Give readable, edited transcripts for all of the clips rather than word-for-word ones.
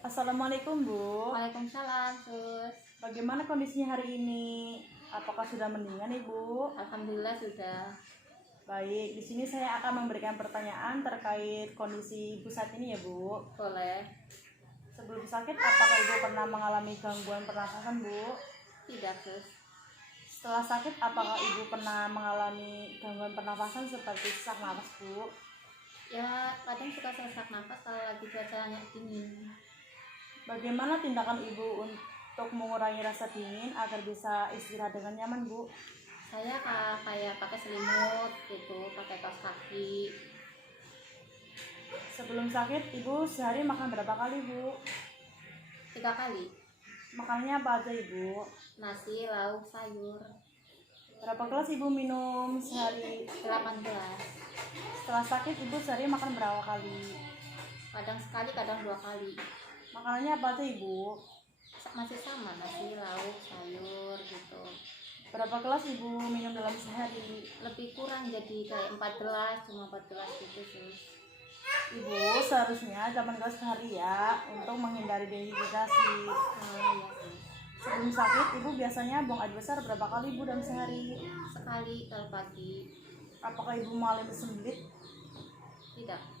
Assalamualaikum Bu. Waalaikumsalam, Sus. Bagaimana kondisinya hari ini? Apakah sudah mendingan Ibu? Alhamdulillah sudah. Baik, di sini saya akan memberikan pertanyaan terkait kondisi Ibu saat ini ya Bu. Boleh. Sebelum sakit, apakah Ibu pernah mengalami gangguan pernafasan Bu? Tidak, Sus. Setelah sakit, apakah Ibu pernah mengalami gangguan pernafasan seperti sesak nafas Bu? Ya, kadang suka sesak nafas kalau lagi cuacanya dingin. Bagaimana tindakan Ibu untuk mengurangi rasa dingin agar bisa istirahat dengan nyaman Bu? Saya kayak pakai selimut gitu, pakai kaos kaki. Sebelum sakit, Ibu sehari makan berapa kali Bu? 3 kali. Makannya apa aja Ibu? Nasi, lauk, sayur. Berapa gelas Ibu minum sehari? 18. Setelah sakit Ibu sehari makan berapa kali? Kadang sekali, kadang 2 kali. Makanannya apa aja Ibu? Masih sama, nasi, lauk, sayur gitu. Berapa gelas Ibu minum dalam sehari? Lebih kurang jadi kayak 4 gelas, cuma 4 gelas gitu, Sus. Ibu seharusnya 8 gelas sehari ya, untuk menghindari dehidrasi. Iya, Sus. Sebelum sakit Ibu biasanya buang air besar berapa kali Ibu dalam sehari? Sekali kalau pagi. Apakah Ibu mengalami sembelit? Tidak.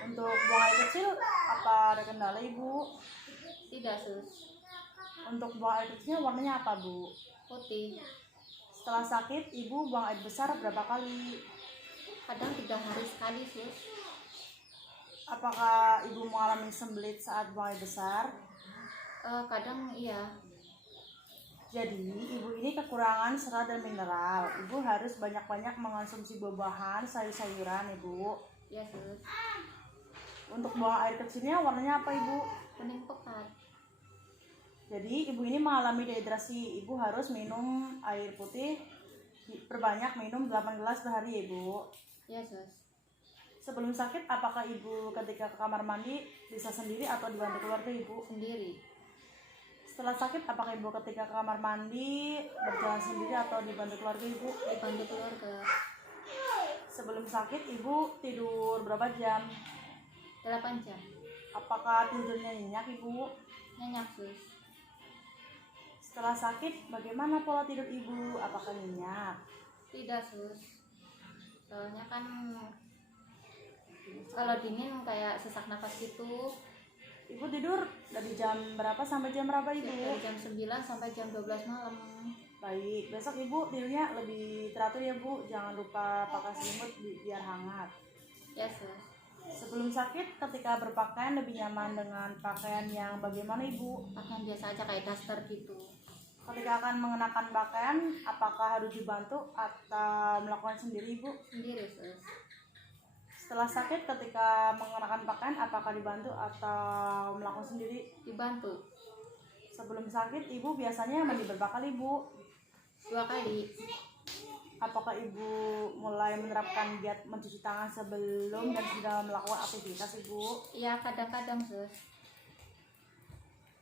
Untuk buang air kecil apa ada kendala Ibu? Tidak, Sus. Untuk buang air kecilnya warnanya apa Bu? Putih. Setelah sakit Ibu buang air besar berapa kali? Kadang 3 hari sekali, Sus. Apakah Ibu mengalami sembelit saat buang air besar? Kadang iya. Jadi, Ibu ini kekurangan serat dan mineral. Ibu harus banyak-banyak mengonsumsi buah-buahan, sayur-sayuran, Ibu. Ya, Sus. Untuk buang air kecilnya warnanya apa, Ibu? Kuning pekat. Jadi, Ibu ini mengalami dehidrasi. Ibu harus minum air putih, perbanyak minum 8 gelas per hari, Ibu. Ya, Sus. Sebelum sakit, apakah Ibu ketika ke kamar mandi bisa sendiri atau dibantu keluarga, Ibu? Sendiri. Setelah sakit, apakah Ibu ketika ke kamar mandi berjalan sendiri atau dibantu keluarga, Ibu? Dibantu keluarga. Sebelum sakit, Ibu tidur berapa jam? 8 jam. Apakah tidurnya nyenyak, Ibu? Nyenyak, Sus. Setelah sakit, bagaimana pola tidur Ibu? Apakah nyenyak? Tidak, Sus. Soalnya kan kalau dingin kayak sesak nafas gitu. Ibu tidur dari jam berapa sampai jam berapa, Ibu? Dari jam 9 sampai jam 12 malam. Baik, besok Ibu tidurnya lebih teratur ya, Bu. Jangan lupa pakai selimut biar hangat. Ya, Sus. Sebelum sakit, ketika berpakaian lebih nyaman dengan pakaian yang bagaimana, Ibu? Pakaian biasa aja kayak daster gitu. Ketika akan mengenakan pakaian, apakah harus dibantu atau melakukan sendiri, Ibu? Sendiri, Sus. Setelah sakit, ketika mengenakan pakaian, apakah dibantu atau melakukan sendiri? Dibantu. Sebelum sakit, Ibu biasanya mandi berapa kali, Bu? 2 kali. Apakah Ibu mulai menerapkan giat mencuci tangan sebelum dan sudah melakukan aktivitas, Ibu? Iya, kadang-kadang, Sus.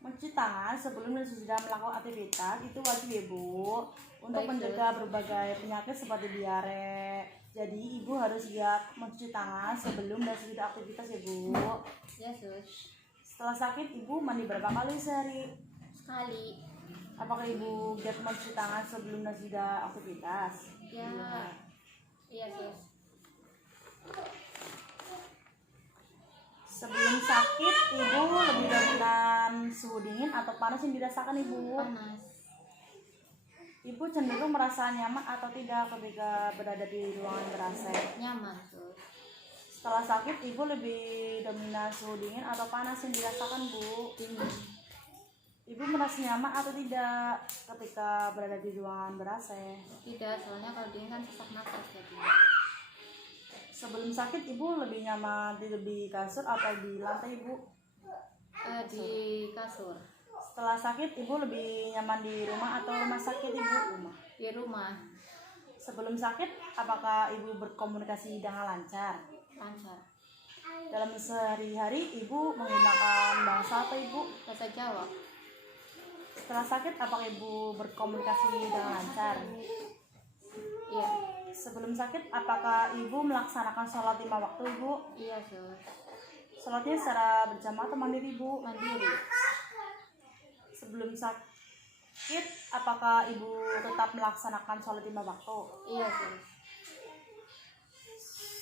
Mencuci tangan sebelum dan sudah melakukan aktivitas itu wajib ya, Bu, untuk Baik, menjaga berbagai penyakit seperti diare. Jadi Ibu harus giat mencuci tangan sebelum dan sesudah aktivitas ya, Bu. Ya, Sus. Setelah sakit Ibu mandi berapa kali sehari? Sekali. Apakah Ibu giat mencuci tangan sebelum dan sesudah aktivitas? Ya. Iya, Sus. Sebelum sakit Ibu lebih dominan suhu dingin atau panas yang dirasakan, Ibu? Panas. Ibu cenderung merasa nyaman atau tidak ketika berada di ruangan ber-AC? Nyaman, Sus. Setelah sakit Ibu lebih dominan suhu dingin atau panas yang dirasakan, Bu? Dingin. Ibu merasa nyaman atau tidak ketika berada di ruangan ber-AC? Tidak, soalnya kalau dingin kan sesak nafas jadi. Sebelum sakit Ibu lebih nyaman tidur di kasur atau di lantai, Ibu? Di kasur. Setelah sakit Ibu lebih nyaman di rumah atau rumah sakit, Ibu? Rumah. Di rumah. Sebelum sakit apakah Ibu berkomunikasi dengan lancar? Lancar. Dalam sehari-hari Ibu menggunakan bahasa apa, Ibu? Bahasa Jawa. Setelah sakit apakah Ibu berkomunikasi dengan lancar? Iya. Sebelum sakit apakah Ibu melaksanakan sholat 5 waktu, Ibu? Iya, Sus. Sholatnya secara berjamaah atau mandiri Bu? Mandiri. Sebelum sakit, apakah Ibu tetap melaksanakan sholat 5 waktu? Iya sus.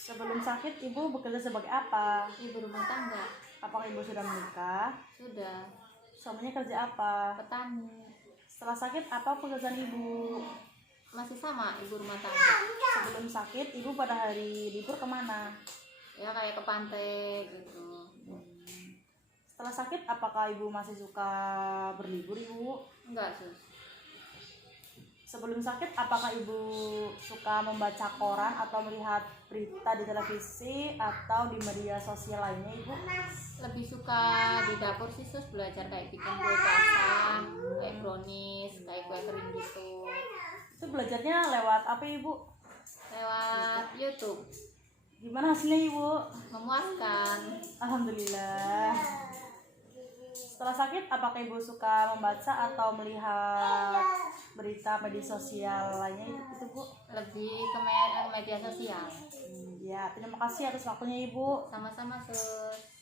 Sebelum sakit, Ibu bekerja sebagai apa? Ibu rumah tangga. Apakah Ibu sudah menikah? Sudah. Suaminya kerja apa? Petani. Setelah sakit, apa pekerjaan Ibu? Masih sama ibu rumah tangga. Sebelum sakit, Ibu pada hari libur kemana? Ya kayak ke pantai gitu. Setelah sakit, apakah Ibu masih suka berlibur Ibu? Enggak sus. Sebelum sakit, apakah Ibu suka membaca koran atau melihat berita di televisi atau di media sosial lainnya Ibu? Lebih suka di dapur sih sus, belajar kayak bikin kue basah, kayak brownies, kayak kue kering gitu. Itu belajarnya lewat apa Ibu? Lewat YouTube. Gimana hasilnya Ibu? Memuaskan. Alhamdulillah. Setelah sakit, apakah Ibu suka membaca atau melihat berita media sosial lainnya itu Bu? Lebih ke media sosial. Ya, terima kasih atas waktunya Ibu. Sama-sama sus.